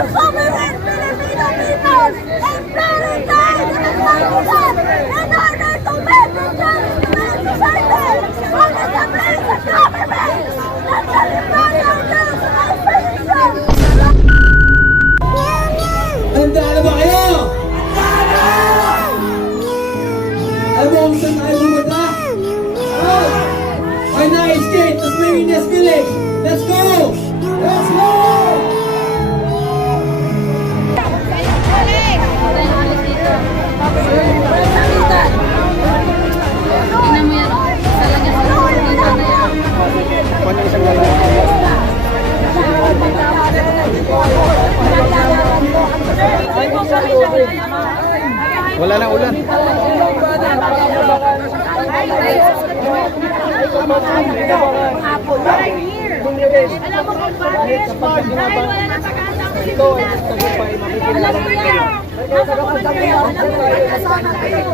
the sovereign Filipino people in paradise and establishment in order to make the change to the society on the place of government and the liberal rules and freedom. Handa na ba kayo? Alam mo kung saan tayo pumunta? Our nice gate, the Marinas Village. Let's go! Let's go! Wala na ulan. Alam mo kung bakit? Dahil wala na pag-asa ang Pilipinas. Alam mo niyo, nasa kuwan kayo, alam mo kayo, kasama kayo.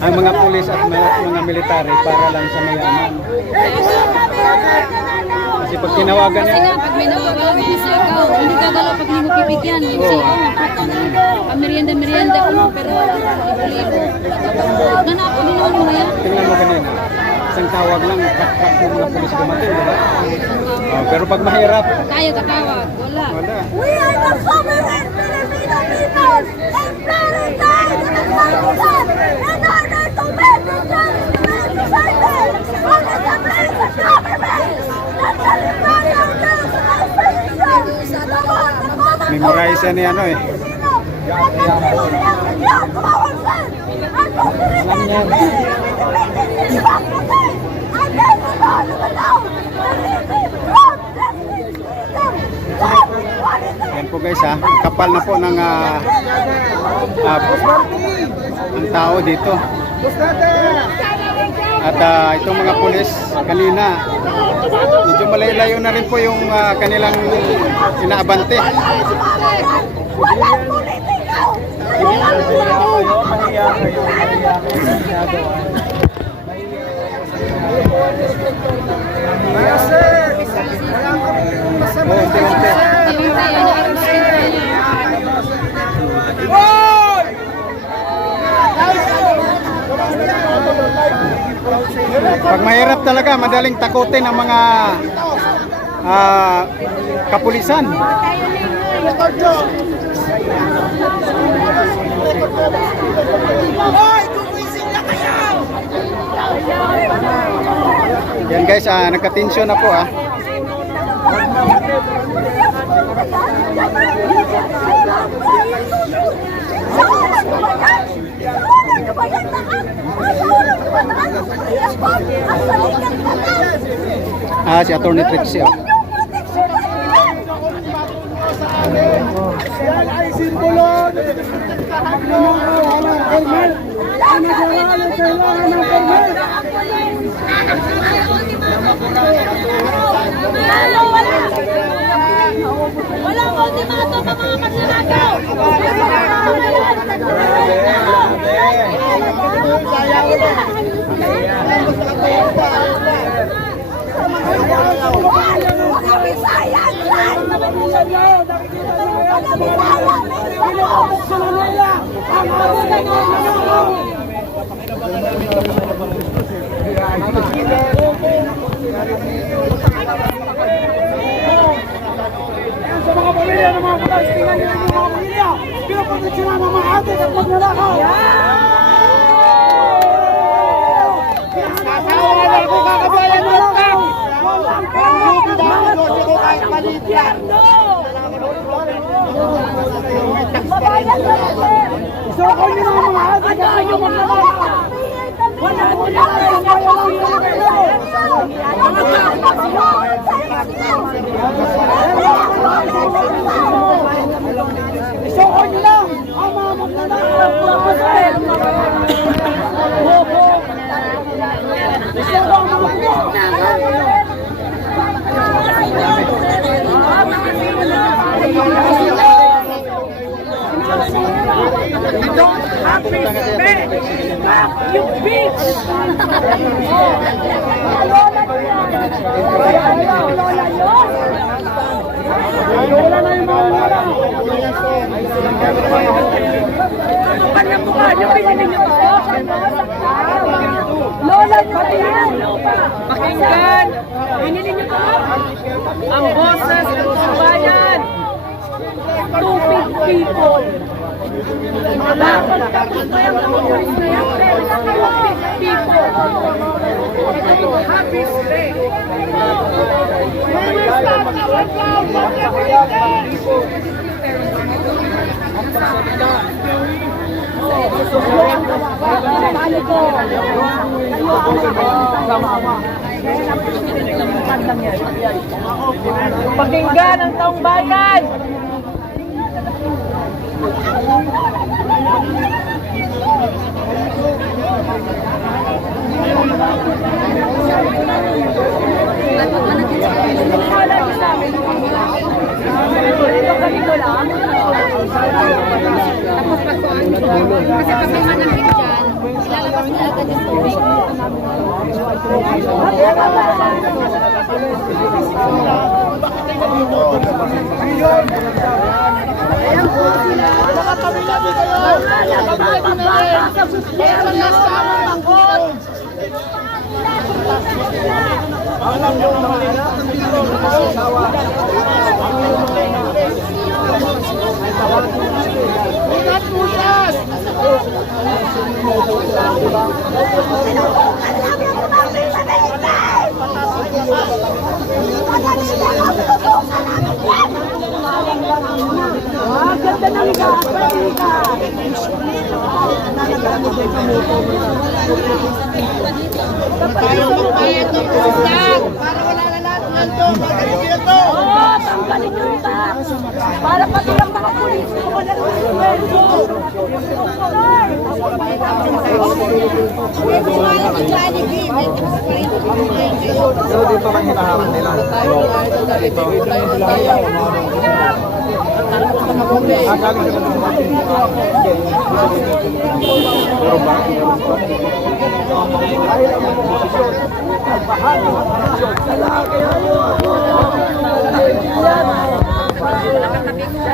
Ang mga pulis at mga military para lang sa mayaman. Kasi pag tinawagan niya, Kasi nga, pag may nawawalang bisigaw, hindi gagalaw pag hindi mo bibigyan. Merienda ko mo, pero libo. Nanako, ninuon mo na yan. tingnan mo kanina. Isang tawag lang, kakak ng mga pulis dumating, di ba? Oh, pero pag mahirap, Kaya tatawag, wala. wala. We are the sovereign Filipino people in paradise and establishment in order to make the change to the society on the place of government and the liberal rules and freedom. Memorize yan ni ano eh. Yan po guys ha, kapal na po ng ang tao dito. At itong mga pulis kanina, medyo malayo na rin po yung kanilang inaabante. Walang politiko! Pag mahirap talaga, madaling takutin ang mga kapulisan. Yan guys, nagka-tension na po si Attorney Trixie Yan ay simbolo ng walang helmet. Kailangan ng helmet. Walang ultimato pa mga magnanakaw! Mga Bisaya! Mga Bisaya! Sa mga pamilya ng mga pulis, tingnan nyo yung mga pamilya. Pinaproteksyonan ng mga atin at magnanakaw. Kasawa na ako kakabayan mo lang! Hindi dahil doon ko kahit maliit yan. Isokol nyo na ang mga atin at magnanakaw. Wala mo na ang isokol nyo lang ang mga magnanakaw. You don't have respect! You bitch! Wala na yung mga wala. Kanyang mukha niyo, pinili niyo po. Lola niyo ba yan? Pakinggan, binili niyo po ang boses ng bayan. Stupid people. Dapat tapos pa yung mga pulis na yan. Pero stupid people. Happy stay. We will stand our ground for everything. Balik ko. Pakinggan ang taong bayan. Ganito lang. Tapos pag kasi pag may manakit dyan, ilalabas na agad yung tubig. Ganda ng higaan. Oo, tanggalin yung tax. Para pati lang mga pulis ko wala ng sweldo. Pero dito lang hinahawan nila.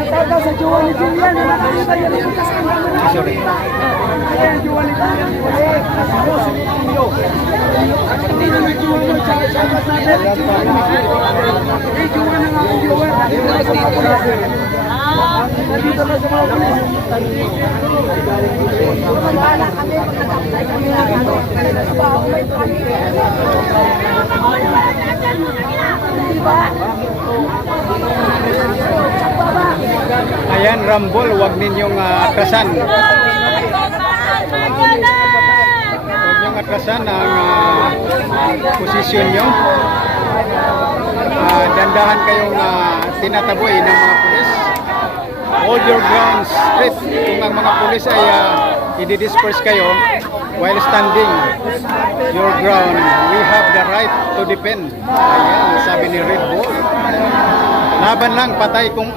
Tata sa jowa ni Julian, nakakita yan ang kasama mo na. Ayan, jowa ni Julian. Hindi na may jowa mo, tsaka natin. May jowa na nga ang jowa. Nandito na sa mga pulis. Ayan, Rambol, huwag ninyong atrasan. Huwag ninyong atrasan ang posisyon nyo. Dandahan kayong tinataboy ng mga pulis. Hold your ground straight. Kung ang mga pulis ay i-disperse kayo while standing your ground, we have the right to defend. Ayan, sabi ni Red Bull. Laban lang, patay kung